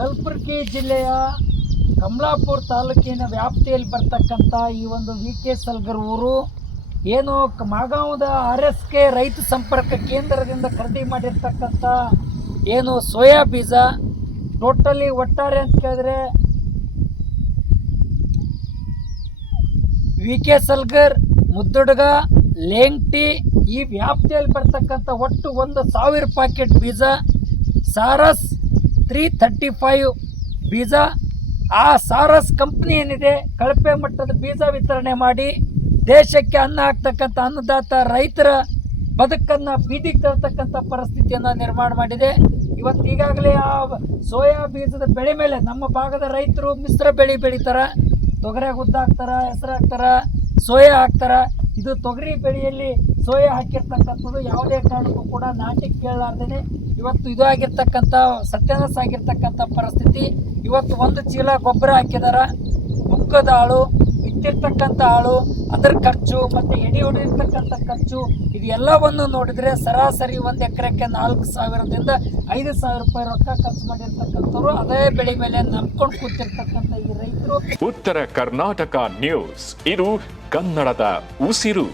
ಕಲಬುರಗಿ ಜಿಲ್ಲೆಯ ಕಮಲಾಪುರ ತಾಲೂಕಿನ ವ್ಯಾಪ್ತಿಯಲ್ಲಿ ಬರ್ತಕ್ಕಂಥ ಈ ಒಂದು ವಿ ಕೆ ಸಲ್ಗರ್ ಊರು. ಏನು ಮಾಗಾಂವದ ಆರ್ ಎಸ್ ಕೆ ರೈತ ಸಂಪರ್ಕ ಕೇಂದ್ರದಿಂದ ಖರೀದಿ ಮಾಡಿರ್ತಕ್ಕಂಥ ಏನು ಸೋಯಾ ಬೀಜ. ಟೋಟಲಿ ಒಟ್ಟಾರೆ ಅಂತ ಕೇಳಿದ್ರೆ ವಿ ಕೆ ಸಲ್ಗರ್, ಮುದ್ದುಡ್ಗ, ಲೇಂಗ್ಟಿ ಈ ವ್ಯಾಪ್ತಿಯಲ್ಲಿ ಬರ್ತಕ್ಕಂಥ ಒಟ್ಟು ಒಂದು ಸಾವಿರ ಪ್ಯಾಕೆಟ್ ಬೀಜ. ಸಾರಸ್ ತ್ರೀ ಥರ್ಟಿ ಫೈವ್ ಬೀಜ. ಆ ಸಾರಸ್ ಕಂಪ್ನಿ ಏನಿದೆ, ಕಳಪೆ ಮಟ್ಟದ ಬೀಜ ವಿತರಣೆ ಮಾಡಿ ದೇಶಕ್ಕೆ ಅನ್ನ ಹಾಕ್ತಕ್ಕಂಥ ಅನ್ನದಾತ ರೈತರ ಬದುಕನ್ನು ಬೀದಿಗೆ ತರ್ತಕ್ಕಂಥ ಪರಿಸ್ಥಿತಿಯನ್ನು ನಿರ್ಮಾಣ ಮಾಡಿದೆ. ಇವತ್ತು ಈಗಾಗಲೇ ಆ ಸೋಯಾ ಬೀಜದ ಬೆಳೆ ಮೇಲೆ ನಮ್ಮ ಭಾಗದ ರೈತರು ಮಿಶ್ರ ಬೆಳೆ ಬೆಳೀತಾರೆ. ತೊಗರೆ ಉದ್ದ ಹಾಕ್ತಾರ ಹೆಸರು ಹಾಕ್ತಾರೆ ಸೋಯಾ ಹಾಕ್ತಾರ. ಇದು ತೊಗರಿ ಬೆಳೆಯಲ್ಲಿ ಸೋಯಾ ಹಾಕಿರ್ತಕ್ಕಂಥದ್ದು ಯಾವುದೇ ಕಾರಣಕ್ಕೂ ಕೂಡ ನಾಟಿ ಕೇಳಲಾರ್ದೇನೆ. ಇವತ್ತು ಇದು ಆಗಿರ್ತಕ್ಕಂಥ, ಸತ್ಯನಾಶ ಆಗಿರ್ತಕ್ಕಂಥ ಪರಿಸ್ಥಿತಿ. ಇವತ್ತು ಒಂದು ಚೀಲ ಗೊಬ್ಬರ ಹಾಕಿದಾರ ಮುಕ್ಕದ ಆಳು ಬಿತ್ತಿರ್ತಕ್ಕಂಥ ಆಳು, ಅದರ ಖರ್ಚು ಮತ್ತು ಎಡಿ ಹೊಡೆದಿರ್ತಕ್ಕಂಥ ಖರ್ಚು ಇದೆಲ್ಲವನ್ನು ನೋಡಿದರೆ ಸರಾಸರಿ ಒಂದು ಎಕರೆಕ್ಕೆ ನಾಲ್ಕು ಸಾವಿರದಿಂದ ಐದು ಸಾವಿರ ರೂಪಾಯಿ ರೊಕ್ಕ ಖರ್ಚು ಮಾಡಿರ್ತಕ್ಕಂಥವ್ರು. ಅದೇ ಬೆಳೆ ಮೇಲೆ ನಂಬ್ಕೊಂಡು ಕೂತಿರ್ತಕ್ಕಂಥ ಈ ರೈತರು. ಉತ್ತರ ಕರ್ನಾಟಕ ನ್ಯೂಸ್. ಇದು ಕನ್ನಡದ ಉಸಿರು.